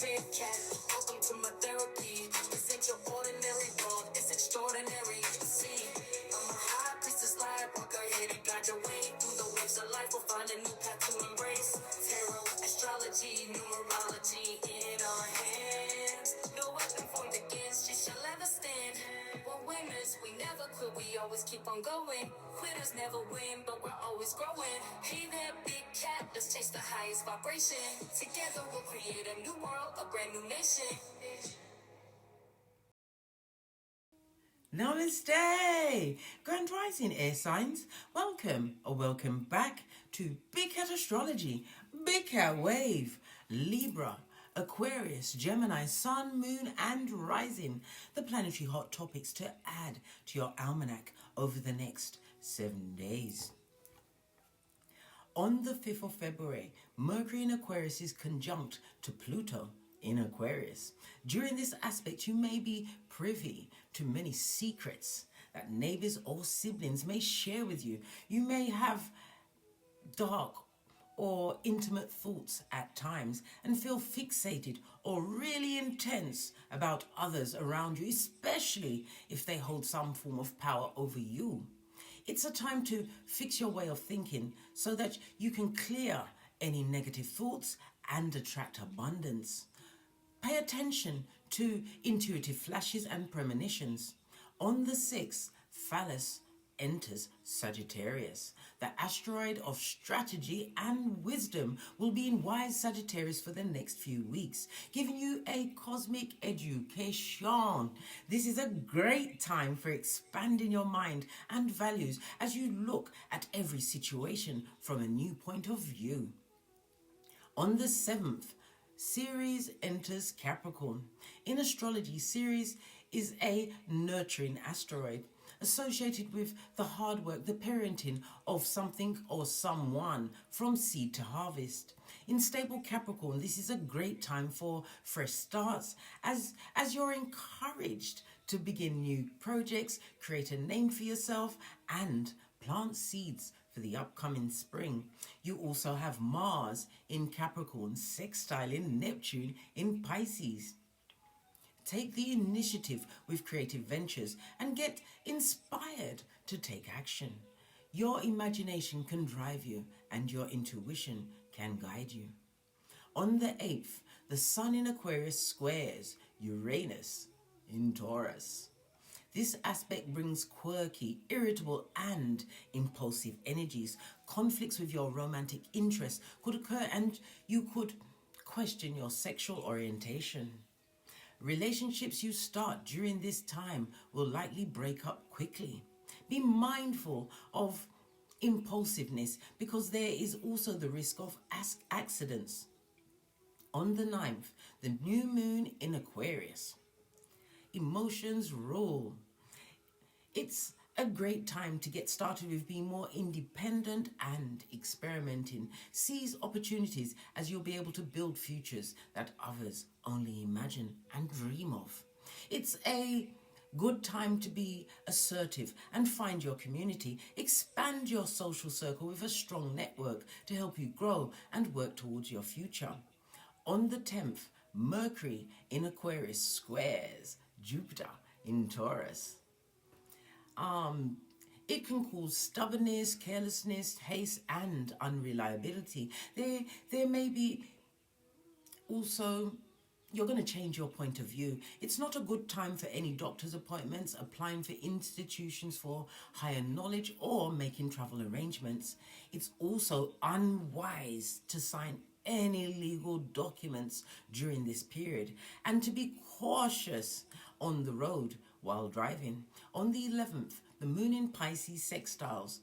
big cat. Welcome to my therapy. This ain't your ordinary world, it's extraordinary. See, I'm a high priestess lightworker, here to guide your way through the waves of life. We'll find a new path to embrace. Tarot, astrology, numerology in our hands. No weapon formed against you shall ever stand. We're winners, we never quit, we always keep on going. Quitters never win, but we're always growing. Hey there, big cat, let's chase the highest vibration. Together we'll create a new world, a brand new nation. Namaste! Grand Rising air signs, welcome or welcome back to Big Cat Astrology, Big Cat Wave, Libra, Aquarius, Gemini, Sun, Moon and Rising, the planetary hot topics to add to your almanac over the next 7 days. On the 5th of February, Mercury in Aquarius is conjunct to Pluto in Aquarius. During this aspect, you may be privy to many secrets that neighbors or siblings may share with you. You may have dark or intimate thoughts at times and feel fixated or really intense about others around you, especially if they hold some form of power over you. It's a time to fix your way of thinking so that you can clear any negative thoughts and attract abundance. Pay attention to intuitive flashes and premonitions. On the 6th, Phallus enters Sagittarius. The asteroid of strategy and wisdom will be in wise Sagittarius for the next few weeks, giving you a cosmic education. This is a great time for expanding your mind and values as you look at every situation from a new point of view. On the 7th, Ceres enters Capricorn. In astrology, Ceres is a nurturing asteroid associated with the hard work, the parenting of something or someone from seed to harvest. In stable Capricorn, this is a great time for fresh starts as you're encouraged to begin new projects, create a name for yourself and plant seeds for the upcoming spring. You also have Mars in Capricorn, sextiling Neptune in Pisces. Take the initiative with creative ventures and get inspired to take action. Your imagination can drive you and your intuition can guide you. On the 8th, the Sun in Aquarius squares Uranus in Taurus. This aspect brings quirky, irritable and impulsive energies. Conflicts with your romantic interests could occur and you could question your sexual orientation. Relationships you start during this time will likely break up quickly. Be mindful of impulsiveness because there is also the risk of accidents. On the 9th, the new moon in Aquarius. Emotions rule. It's a great time to get started with being more independent and experimenting. Seize opportunities as you'll be able to build futures that others only imagine and dream of. It's a good time to be assertive and find your community. Expand your social circle with a strong network to help you grow and work towards your future. On the 10th, Mercury in Aquarius squares Jupiter in Taurus. It can cause stubbornness, carelessness, haste and unreliability. There may be also, you're going to change your point of view. It's not a good time for any doctor's appointments, applying for institutions for higher knowledge or making travel arrangements. It's also unwise to sign any legal documents during this period and to be cautious on the road while driving. On the 11th, the moon in Pisces sextiles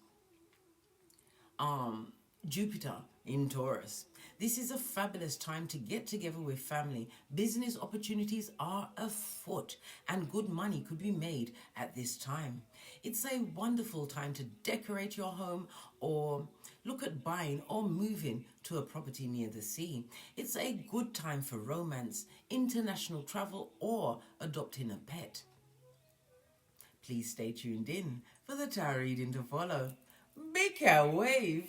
Jupiter in Taurus. This is a fabulous time to get together with family. Business opportunities are afoot and good money could be made at this time. It's a wonderful time to decorate your home or look at buying or moving to a property near the sea. It's a good time for romance, international travel or adopting a pet. Please stay tuned in for the tarot reading to follow. Big Cat Wave.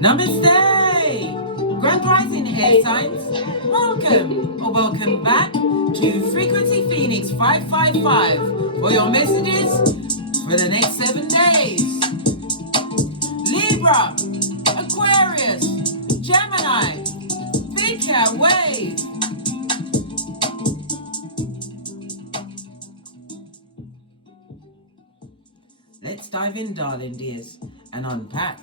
Namaste! Grand Rising air signs, welcome or welcome back to Frequency Phoenix 555 for your messages for the next 7 days. Libra, Aquarius, Gemini, Big Cat Wave. Let's dive in, darling dears, and unpack.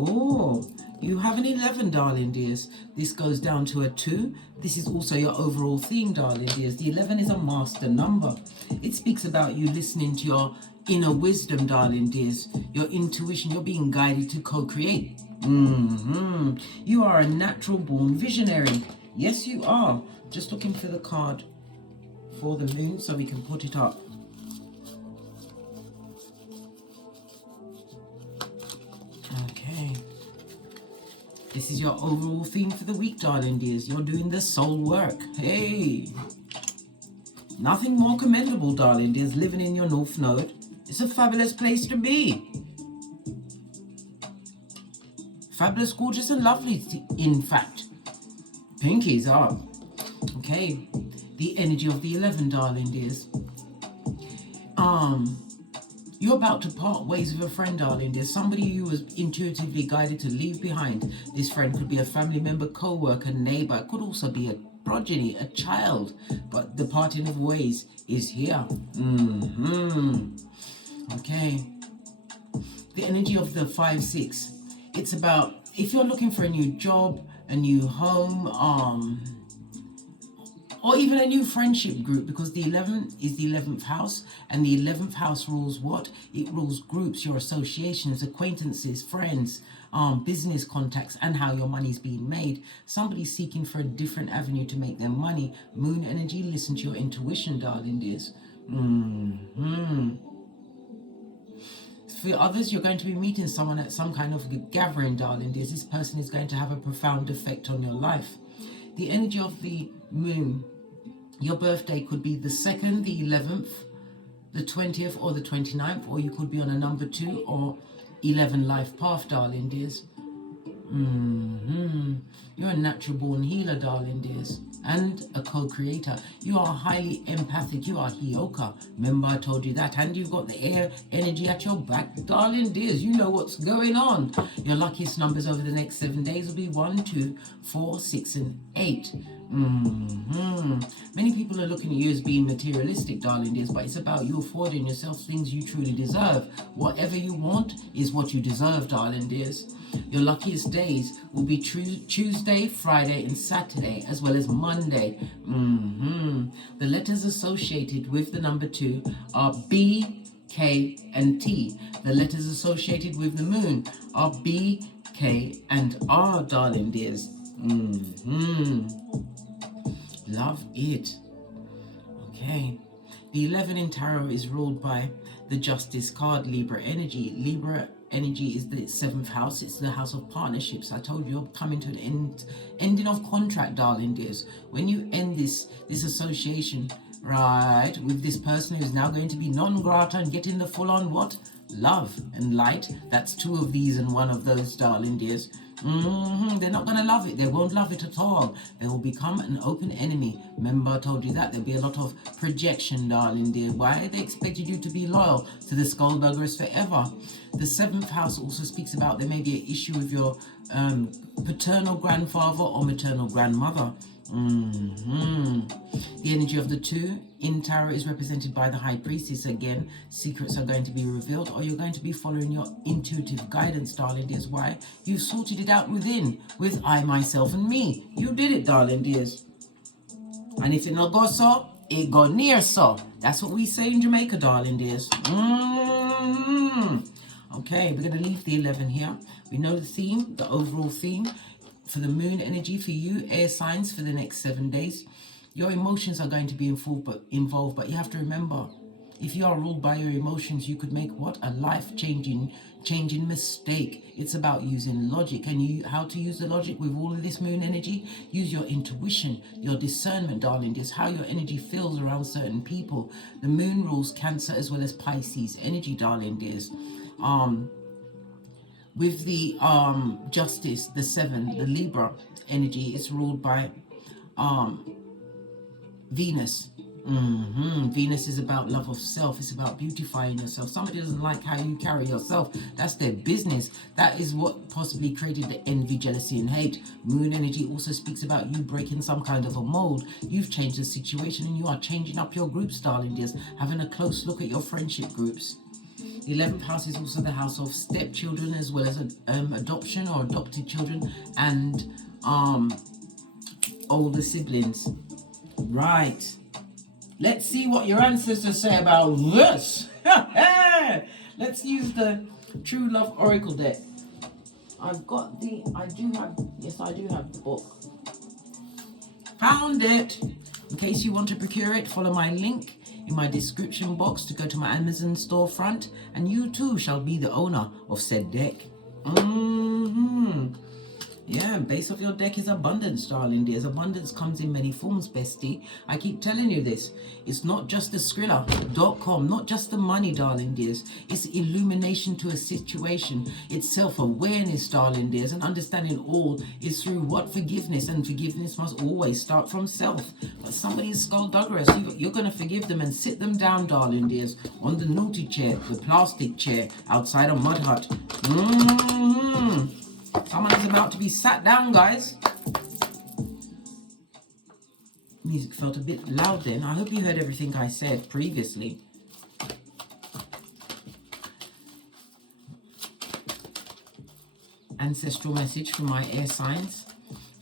Oh, you have an 11, darling dears. This goes down to a 2. This is also your overall theme, darling dears. The 11 is a master number. It speaks about you listening to your inner wisdom, darling dears. Your intuition, you're being guided to co-create. You are a natural born visionary. Yes, you are. Just looking for the card for the moon so we can put it up. Okay. This is your overall theme for the week, darling dears. You're doing the soul work. Hey. Nothing more commendable, darling dears, living in your North Node. It's a fabulous place to be. Fabulous, gorgeous, and lovely, in fact. Pinkies up. Okay. The energy of the 11, darling dears. You're about to part ways with a friend, darling. There's somebody you was intuitively guided to leave behind. This friend could be a family member, co-worker, neighbor. It could also be a progeny, a child. But the parting of ways is here. Okay. The energy of the 5-6. It's about, if you're looking for a new job, a new home, or even a new friendship group, because the 11 is the 11th house, and the 11th house rules what? It rules groups, your associations, acquaintances, friends, business contacts, and how your money's being made. Somebody's seeking for a different avenue to make their money. Moon energy, listen to your intuition, darling dears. For others, you're going to be meeting someone at some kind of gathering, darling dears. This person is going to have a profound effect on your life. The energy of the moon, your birthday could be the 2nd, the 11th, the 20th, or the 29th, or you could be on a number 2 or 11 life path, darling dears. You're a natural born healer, darling dears, and a co-creator. You are highly empathic. You are HEYOKA. Remember I told you that. And you've got the air energy at your back, darling dears. You know what's going on. Your luckiest numbers over the next 7 days will be 1, 2, 4, 6, and 8. Many people are looking at you as being materialistic, darling dears, but it's about you affording yourself things you truly deserve. Whatever you want is what you deserve, darling dears. Your luckiest days will be Tuesday, Friday, and Saturday, as well as Monday. The letters associated with the number 2 are B, K, and T. The letters associated with the moon are B, K, and R, darling dears. Love it. Okay. The 11 in tarot is ruled by the Justice card, Libra energy. Libra energy is the 7th house. It's the house of partnerships. I told you you're coming to an ending of contract, darling dears. When you end this association, right, with this person who's now going to be non grata and getting the full on what? Love and light. That's 2 of these and 1 of those, darling dears. They're not going to love it. They won't love it at all. They will become an open enemy. Remember I told you that. There'll be a lot of projection, darling dear. Why? They expected you to be loyal to the skulldugger's forever. The 7th house also speaks about there may be an issue with your paternal grandfather or maternal grandmother. The energy of the 2 in tarot is represented by the High Priestess. Again, secrets are going to be revealed, or you're going to be following your intuitive guidance, darling dears. Why? You've sorted it out within, with I, myself, and me. You did it, darling dears. And if it not go so, it go near so. That's what we say in Jamaica, darling dears. Okay, we're going to leave the 11 here. We know the theme, the overall theme. For the moon energy for you, air signs, for the next 7 days, your emotions are going to be involved, but you have to remember, If you are ruled by your emotions, you could make what? A life-changing mistake. It's about using logic, and how to use the logic with all of this moon energy. Use your intuition, your discernment, darling. Just how your energy feels around certain people. The moon rules Cancer as well as Pisces energy, darling dears. With the Justice, the 7, the Libra energy, it's ruled by Venus. Venus is about love of self. It's about beautifying yourself. Somebody doesn't like how you carry yourself. That's their business. That is what possibly created the envy, jealousy, and hate. Moon energy also speaks about you breaking some kind of a mold. You've changed the situation and you are changing up your groups, darling dears. Having a close look at your friendship groups. The 11th house is also the house of stepchildren, as well as adoption or adopted children, and older siblings. Right. Let's see what your ancestors say about this. Let's use the True Love Oracle deck. I do have the book. Found it. In case you want to procure it, follow my link in my description box to go to my Amazon storefront, and you too shall be the owner of said deck. Yeah, base of your deck is abundance, darling dears. Abundance comes in many forms, bestie. I keep telling you this. It's not just the Skrilla.com, not just the money, darling dears. It's illumination to a situation. It's self-awareness, darling dears. And understanding all is through what? Forgiveness. And forgiveness must always start from self. But somebody's skullduggerous. You're going to forgive them and sit them down, darling dears, on the naughty chair, the plastic chair, outside a mud hut. Someone is about to be sat down, guys. Music felt a bit loud then. I hope you heard everything I said previously. Ancestral message from my air signs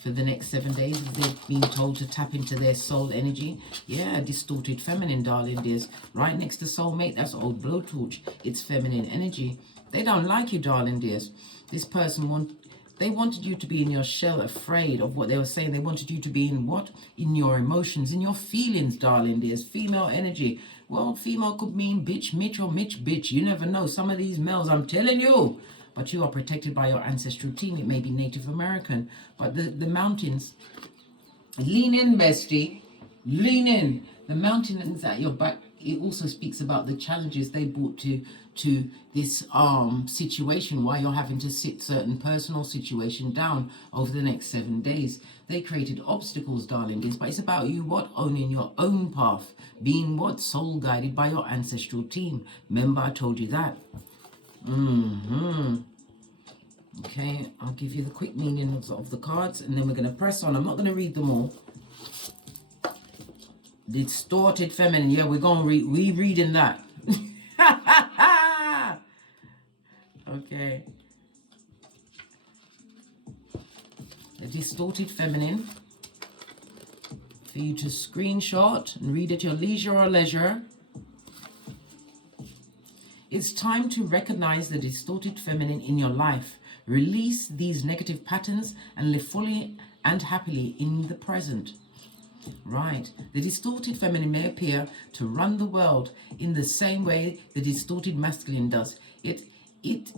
for the next 7 days. They've been told to tap into their soul energy. Yeah, distorted feminine, darling dears. Right next to soulmate, that's old blowtorch. It's feminine energy. They don't like you, darling dears. This person wanted you to be in your shell, afraid of what they were saying. They wanted you to be in what? In your emotions, in your feelings, darling dears. Female energy. Well, female could mean bitch, Mitch, or Mitch, bitch. You never know. Some of these males, I'm telling you. But you are protected by your ancestral team. It may be Native American. But the mountains. Lean in, bestie. Lean in. The mountains at your back. It also speaks about the challenges they brought to this situation, why you're having to sit certain personal situation down over the next 7 days. They created obstacles, darling dears, but it's about you what? Owning your own path, being what? Soul guided by your ancestral team. Remember, I told you that. Okay, I'll give you the quick meanings of the cards, and then we're going to press on. I'm not going to read them all. Distorted feminine. Yeah, we're going to reading that. Okay. The distorted feminine. For you to screenshot and read at your leisure or leisure. It's time to recognize the distorted feminine in your life. Release these negative patterns and live fully and happily in the present. Right. The distorted feminine may appear to run the world in the same way the distorted masculine does. It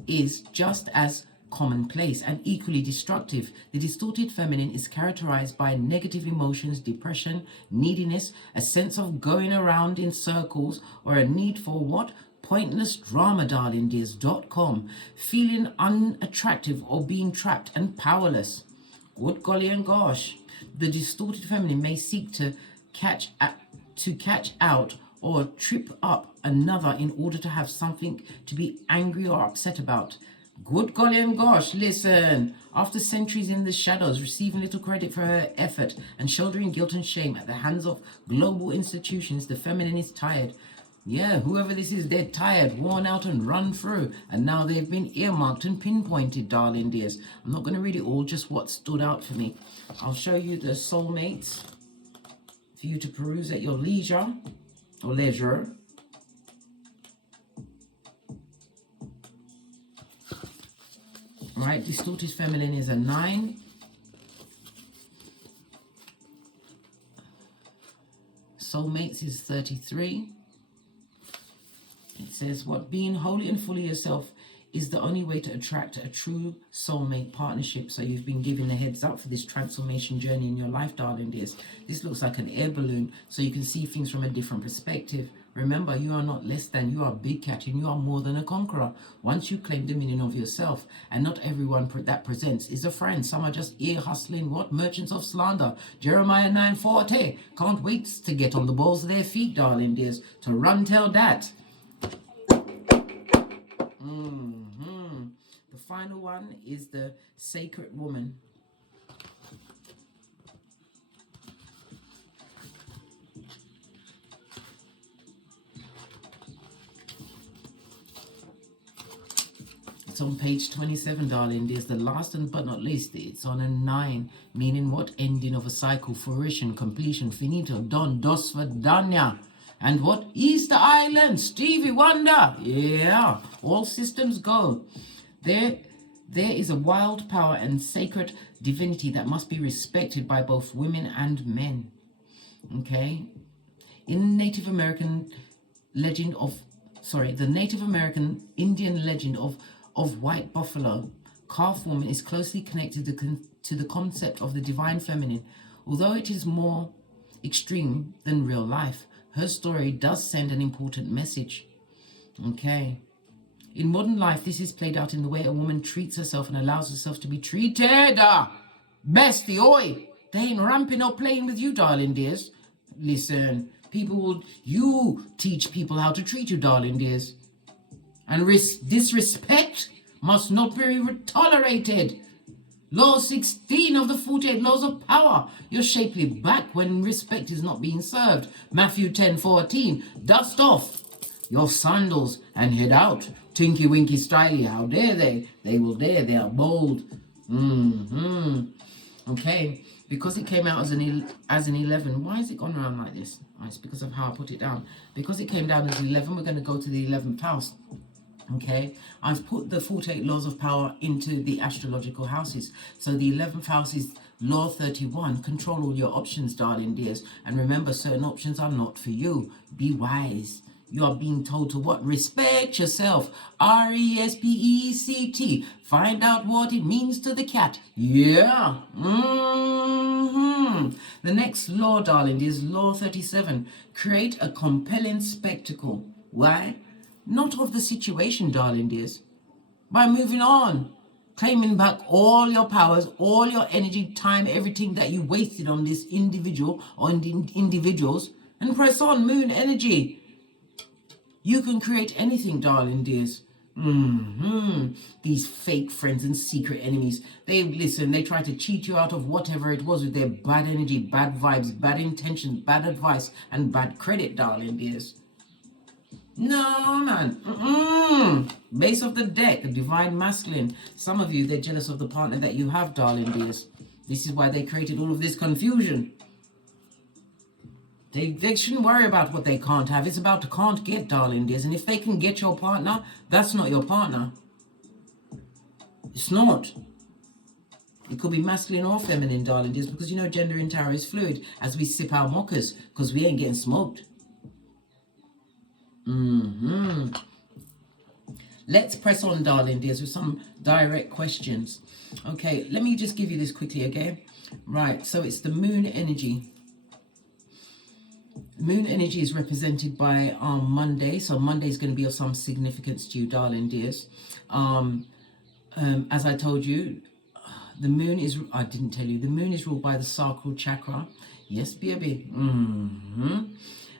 is just as commonplace and equally destructive. The distorted feminine is characterized by negative emotions, depression, neediness, a sense of going around in circles, or a need for what? Pointless drama, darling dears.com. Feeling unattractive or being trapped and powerless. Good golly and gosh. The distorted feminine may seek to catch out or trip up another in order to have something to be angry or upset about. Good golly and gosh, listen. After centuries in the shadows, receiving little credit for her effort and shouldering guilt and shame at the hands of global institutions, the feminine is tired. Yeah, whoever this is, they're tired, worn out, and run through. And now they've been earmarked and pinpointed, darling dears. I'm not going to read it all, just what stood out for me. I'll show you the soulmates for you to peruse at your leisure or leisure. Right, distorted feminine is a 9. Soulmates is 33. says what? Being wholly and fully yourself is the only way to attract a true soulmate partnership. So you've been given a heads up for this transformation journey in your life, darling dears. This looks like an air balloon, so you can see things from a different perspective. Remember, you are not less than, you are big cat, and you are more than a conqueror. Once you claim dominion of yourself, and not everyone that presents is a friend. Some are just ear hustling, what? Merchants of slander. Jeremiah 9:40. Can't wait to get on the balls of their feet, darling dears, to run tell that. The final one is the sacred woman. It's on page 27, darling. There's the last and but not least. It's on a 9, meaning what? Ending of a cycle, fruition, completion, finito, done, dos vidania. And what? Easter Island, Stevie Wonder. Yeah, all systems go. There is a wild power and sacred divinity that must be respected by both women and men. Okay? In Native American legend of, the Native American Indian legend of white buffalo, calf woman is closely connected to the concept of the divine feminine. Although it is more extreme than real life, her story does send an important message. Okay. In modern life, this is played out in the way a woman treats herself and allows herself to be treated. Bestie, oi! They ain't ramping or playing with you, darling dears. Listen, you teach people how to treat you, darling dears. And disrespect must not be tolerated. Law 16 of the 48 laws of power. You're shapely back when respect is not being served. Matthew 10:14. Dust off your sandals and head out. Tinky Winky Styly, how dare they? They will dare, they are bold. Okay, because it came out as an 11. Why has it gone around like this? Oh, it's because of how I put it down. Because it came down as 11, we're going to go to the 11th house. Okay, I've put the 48 laws of power into the astrological houses. So the 11th house is law 31. Control all your options, darling dears. And remember, certain options are not for you. Be wise. You are being told to what? Respect yourself. RESPECT. Find out what it means to the cat. Yeah. The next law, darling, is law 37. Create a compelling spectacle. Why? Not of the situation, darling dears. By moving on. Claiming back all your powers, all your energy, time, everything that you wasted on this individual or individuals. And press on, moon energy. You can create anything, darling dears. These fake friends and secret enemies. They try to cheat you out of whatever it was with their bad energy, bad vibes, bad intentions, bad advice, and bad credit, darling dears. No, man. Base of the deck, divine masculine. Some of you, they're jealous of the partner that you have, darling dears. This is why they created all of this confusion. They shouldn't worry about what they can't have. It's about the can't get, darling dears. And if they can get your partner, that's not your partner. It's not. It could be masculine or feminine, darling dears, because you know gender in tarot is fluid as we sip our mochas, because we ain't getting smoked. Let's press on, darling dears, with some direct questions. Okay, let me just give you this quickly, okay? Right, so it's the moon energy. Moon energy is represented by Monday, so Monday is going to be of some significance to you, darling dears. As I told you, the moon is, I didn't tell you, the moon is ruled by the sacral chakra. Yes, baby.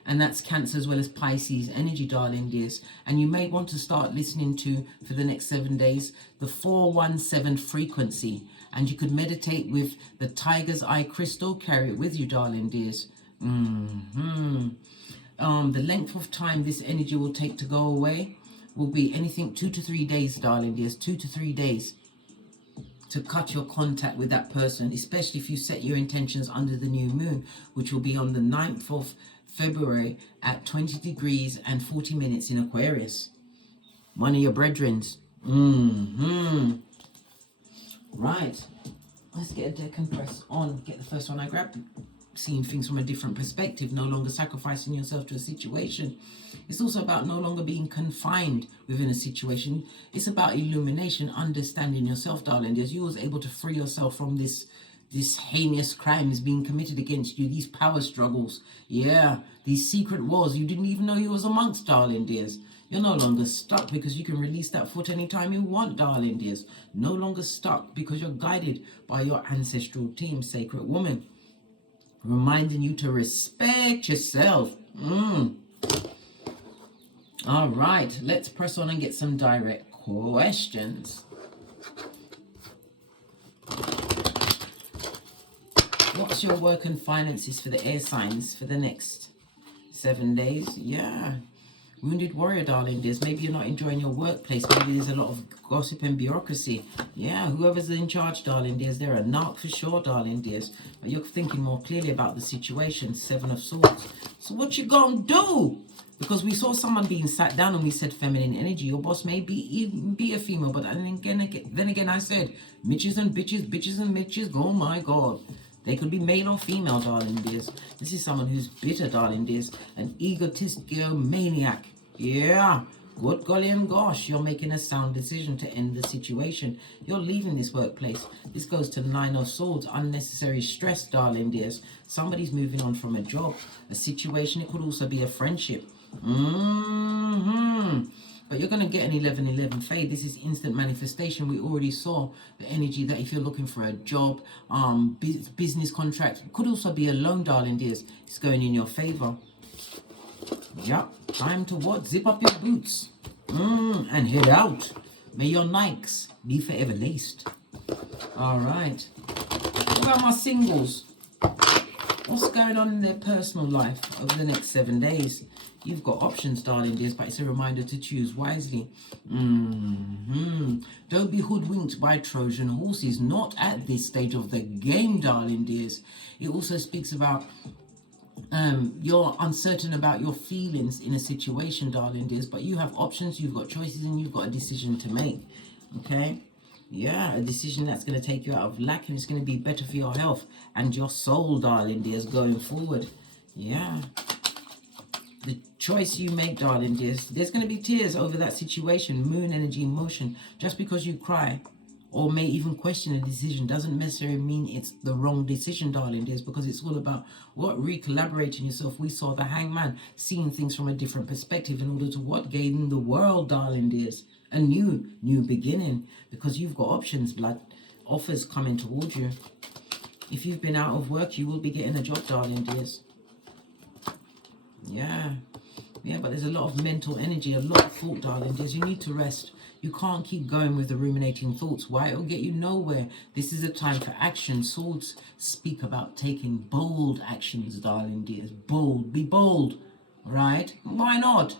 And that's Cancer as well as Pisces energy, darling dears. And you may want to start listening to, for the next 7 days, the 417 frequency. And you could meditate with the Tiger's Eye crystal. Carry it with you, darling dears. The length of time this energy will take to go away will be anything 2 to 3 days, darling dears. 2 to 3 days to cut your contact with that person, especially if you set your intentions under the new moon, which will be on the 9th of February at 20 degrees and 40 minutes in Aquarius. One of your brethrens. Right. Let's get a deck and press on. Get the first one I grabbed. seeing things from a different perspective, no longer sacrificing yourself to a situation. It's also about no longer being confined within a situation. It's about illumination, understanding yourself, darling. As you was able to free yourself from this heinous crimes being committed against you, these power struggles, yeah, these secret wars you didn't even know you was amongst, darling dears. You're no longer stuck because you can release that foot anytime you want, darling dears. No longer stuck because you're guided by your ancestral team, sacred woman, reminding you to respect yourself. All right, let's press on and get some direct questions. What's your work and finances for the air signs for the next 7 days? Yeah. Wounded warrior, darling dears. Maybe you're not enjoying your workplace. Maybe there's a lot of gossip and bureaucracy. Yeah, whoever's in charge, darling dears, they're a narc for sure, darling dears. But you're thinking more clearly about the situation. 7 of Swords. So what you gonna do? Because we saw someone being sat down and we said feminine energy. Your boss may even be a female. But then again, I said Mitches and bitches and Mitches. Oh my God. They could be male or female, darling dears. This is someone who's bitter, darling dears. An egotistical maniac. Yeah. Good golly and gosh, you're making a sound decision to end the situation. You're leaving this workplace. This goes to the 9 of Swords. Unnecessary stress, darling dears. Somebody's moving on from a job, a situation. It could also be a friendship. But you're going to get an 11-11 fade. This is instant manifestation. We already saw the energy that if you're looking for a job, business contract, could also be a loan, darling dears. It's going in your favor. Yep. Time to what? Zip up your boots. And head out. May your Nikes be forever laced. All right. What about my singles? What's going on in their personal life over the next 7 days? You've got options, darling dears, but it's a reminder to choose wisely. Don't be hoodwinked by Trojan horses, not at this stage of the game, darling dears. It also speaks about you're uncertain about your feelings in a situation, darling dears, but you have options, you've got choices, and you've got a decision to make. Okay? Yeah, a decision that's going to take you out of lack, and it's going to be better for your health and your soul, darling dears, going forward. Yeah. The choice you make, darling dears, there's going to be tears over that situation. Moon energy in motion. Just because you cry or may even question a decision doesn't necessarily mean it's the wrong decision, darling dears, because it's all about what? Recollaborating yourself. We saw the Hangman seeing things from a different perspective in order to what? Gain the world, darling dears. A new beginning, because you've got options, blood. Offers coming towards you. If you've been out of work, you will be getting a job, darling dears. Yeah, but there's a lot of mental energy, a lot of thought, darling dears. You need to rest. You can't keep going with the ruminating thoughts. Why? It'll get you nowhere. This is a time for action. Swords speak about taking bold actions, darling dears. Bold. Be bold. Right? Why not?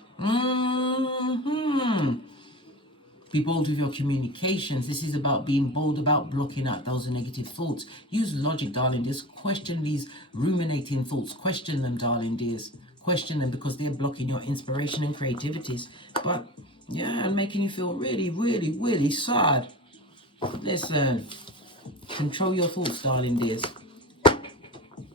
Be bold with your communications. This is about being bold about blocking out those negative thoughts. Use logic, darling dears. Question these ruminating thoughts. Question them, darling dears. Question them, because they're blocking your inspiration and creativities. But yeah, and making you feel really, really, really sad. Listen, control your thoughts, darling dears.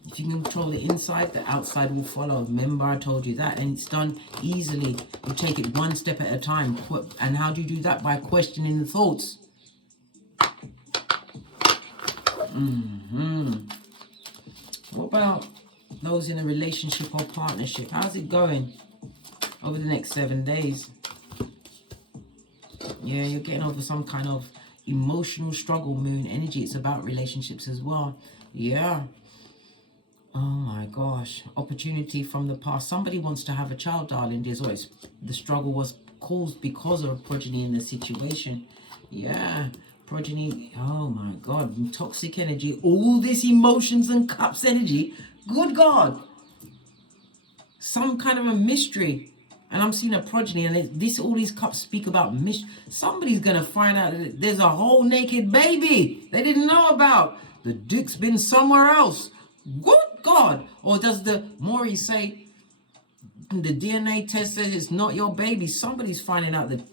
If you can control the inside, the outside will follow. Remember, I told you that, and it's done easily. You take it one step at a time. And how do you do that? By questioning the thoughts. What about those in a relationship or partnership? How's it going over the next 7 days? Yeah, you're getting over some kind of emotional struggle, moon energy. It's about relationships as well. Yeah. Oh my gosh. Opportunity from the past. Somebody wants to have a child, darling. There's always the struggle was caused because of a progeny in the situation. Yeah. Progeny. Oh my God. Toxic energy. All this emotions and cups energy. Good God. Some kind of a mystery. And I'm seeing a progeny, and all these cups speak about mystery. Somebody's going to find out that there's a whole naked baby they didn't know about. The dick's been somewhere else. Good God. Or does the Maury say the DNA test says it's not your baby? Somebody's finding out that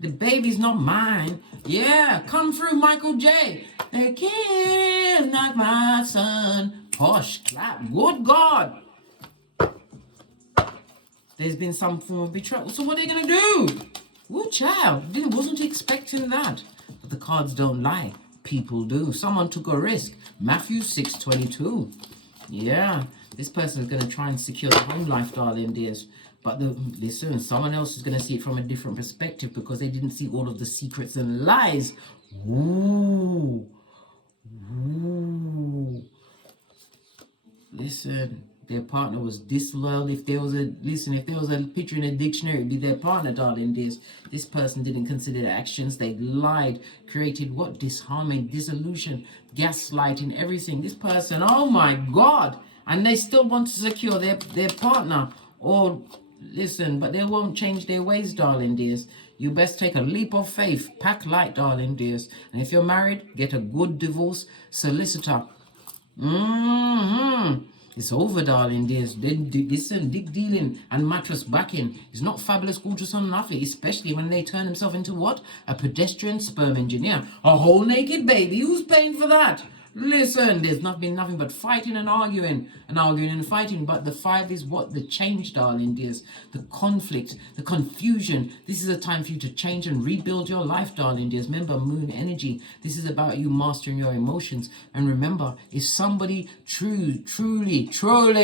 the baby's not mine. Yeah, come through, Michael J. The kid is not my son. Hush, clap. Good God. There's been some form of betrayal. So what are they going to do? Woo, child. Wasn't expecting that. But the cards don't lie. People do. Someone took a risk. Matthew 6:22. Yeah. This person is going to try and secure the home life, darling dears. But listen, someone else is going to see it from a different perspective because they didn't see all of the secrets and lies. Ooh. Ooh. Listen, their partner was disloyal. If there was a picture in a dictionary, it'd be their partner, darling dears. This person didn't consider their actions. They lied, created what? Disharmony, dissolution, gaslighting, everything. This person, oh my God. And they still want to secure their partner. Or, listen, but they won't change their ways, darling dears. You best take a leap of faith. Pack light, darling dears. And if you're married, get a good divorce solicitor. It's over, darling dears. Listen, dick dealing and mattress backing is not fabulous, gorgeous, or nothing, especially when they turn themselves into what? A pedestrian sperm engineer. A whole naked baby. Who's paying for that? Listen, there's not been nothing but fighting and arguing and fighting. But the 5 is what? The change, darling dears. The conflict, the confusion. This is a time for you to change and rebuild your life, darling dears. Remember, moon energy. This is about you mastering your emotions. And remember, if somebody truly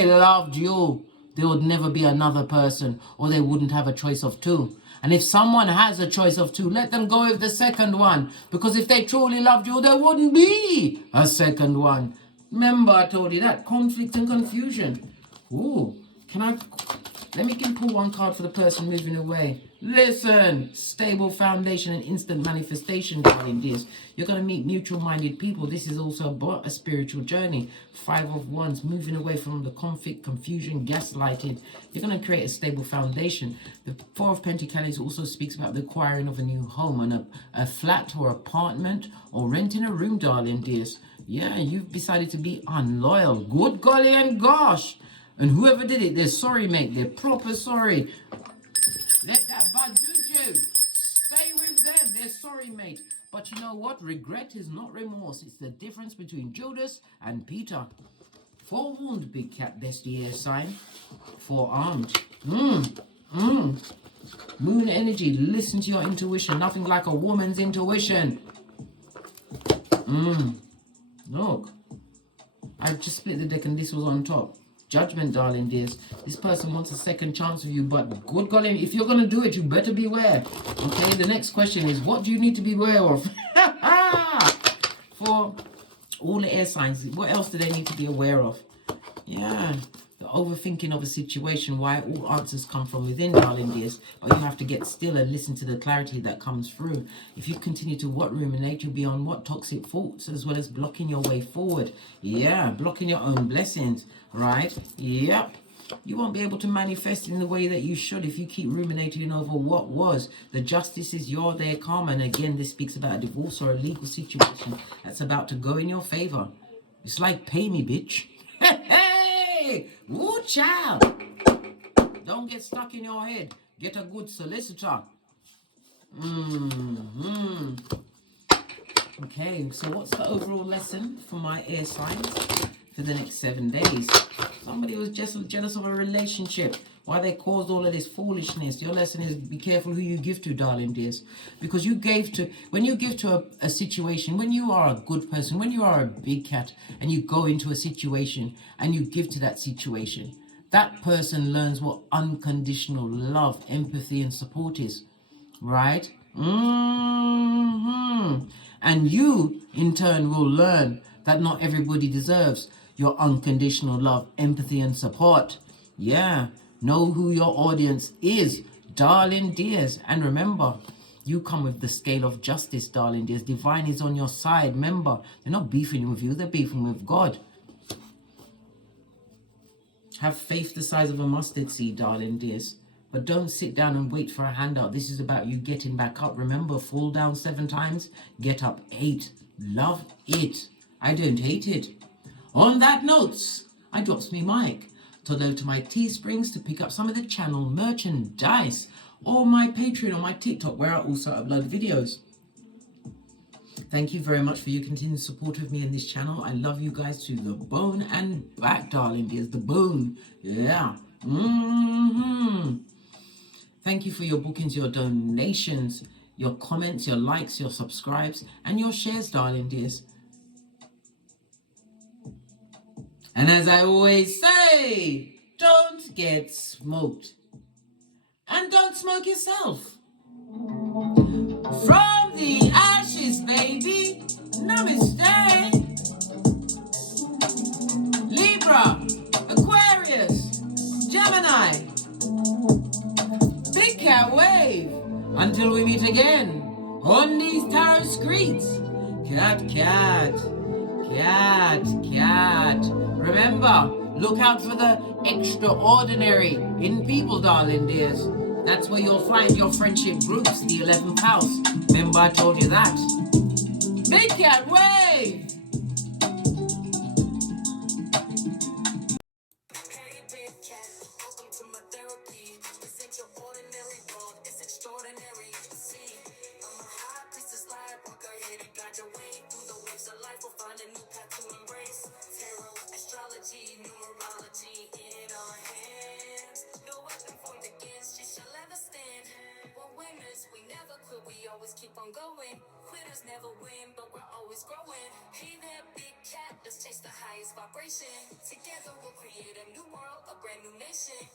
loved you, there would never be another person, or they wouldn't have a choice of 2. And if someone has a choice of 2, let them go with the second one. Because if they truly loved you, there wouldn't be a second one. Remember, I told you that. Conflict and confusion. Ooh, let me pull one card for the person moving away. Listen, stable foundation and instant manifestation, darling dears. You're going to meet mutual-minded people. This is also about a spiritual journey. 5 of Wands, moving away from the conflict, confusion, gaslighting. You're going to create a stable foundation. The 4 of Pentacles also speaks about the acquiring of a new home and a flat or apartment or renting a room, darling dears. Yeah, you've decided to be unloyal. Good golly and gosh. And whoever did it, they're sorry, mate. They're proper sorry. Let that bad juju stay with them. They're sorry, mate. But you know what? Regret is not remorse. It's the difference between Judas and Peter. Forewarned, big cat, bestie air sign. Forearmed. Moon energy. Listen to your intuition. Nothing like a woman's intuition. Look. I just split the deck and this was on top. Judgment, darling dears. This person wants a second chance with you, but good golly, if you're going to do it, you better beware. Okay, the next question is, what do you need to be aware of? For all the air signs, what else do they need to be aware of? Yeah, the overthinking of a situation, why all answers come from within, darling dears. But you have to get still and listen to the clarity that comes through. If you continue to ruminate, you'll be on toxic thoughts, as well as blocking your way forward. Yeah, blocking your own blessings, right? Yep. You won't be able to manifest in the way that you should if you keep ruminating over what was. The justice is their karma. And again, this speaks about a divorce or a legal situation that's about to go in your favor. It's like, pay me, bitch. Hey, woo, child. Don't get stuck in your head. Get a good solicitor. Okay, so what's the overall lesson for my air signs for the next 7 days? Somebody was just jealous of a relationship. Why they caused all of this foolishness. Your lesson is be careful who you give to, darling dears. Because when you give to a situation, when you are a good person, when you are a big cat and you go into a situation and you give to that situation, that person learns what unconditional love, empathy and support is. Right? And you, in turn, will learn that not everybody deserves your unconditional love, empathy, and support. Yeah, know who your audience is, darling dears. And remember, you come with the scale of justice, darling dears. Divine is on your side. Remember, they're not beefing with you, they're beefing with God. Have faith the size of a mustard seed, darling dears. But don't sit down and wait for a handout. This is about you getting back up. Remember, fall down 7 times, get up 8. Love it. I don't hate it. On that note, I drops me mic to go to my Teesprings to pick up some of the channel merchandise, or my Patreon or my TikTok, where I also upload videos. Thank you very much for your continued support of me in this channel. I love you guys to the bone and back, darling dears. The bone. Yeah. Thank you for your bookings, your donations, your comments, your likes, your subscribes, and your shares, darling dears. And as I always say, don't get smoked. And don't smoke yourself. From the ashes, baby. Namaste. Libra, Aquarius, Gemini. Big cat wave. Until we meet again on these tarot streets. Cat, cat, cat, cat. Remember, look out for the extraordinary in people, darling dears. That's where you'll find your friendship groups, the 11th house. Remember I told you that. Big cat wave. Hey, big cat, welcome to my therapy. This ain't your ordinary world, it's extraordinary. See, I'm a high priestess lightworker, here to guide your way through the waves of life. We'll find a new path to embrace. Tarot, astrology, numerology in our hands. No weapon formed against you shall ever stand. We're winners, we never quit, we always keep on going. Quitters never win, but we're always growing. Hey there, big cat, let's chase the highest vibration. Together we'll create a new world, a brand new nation.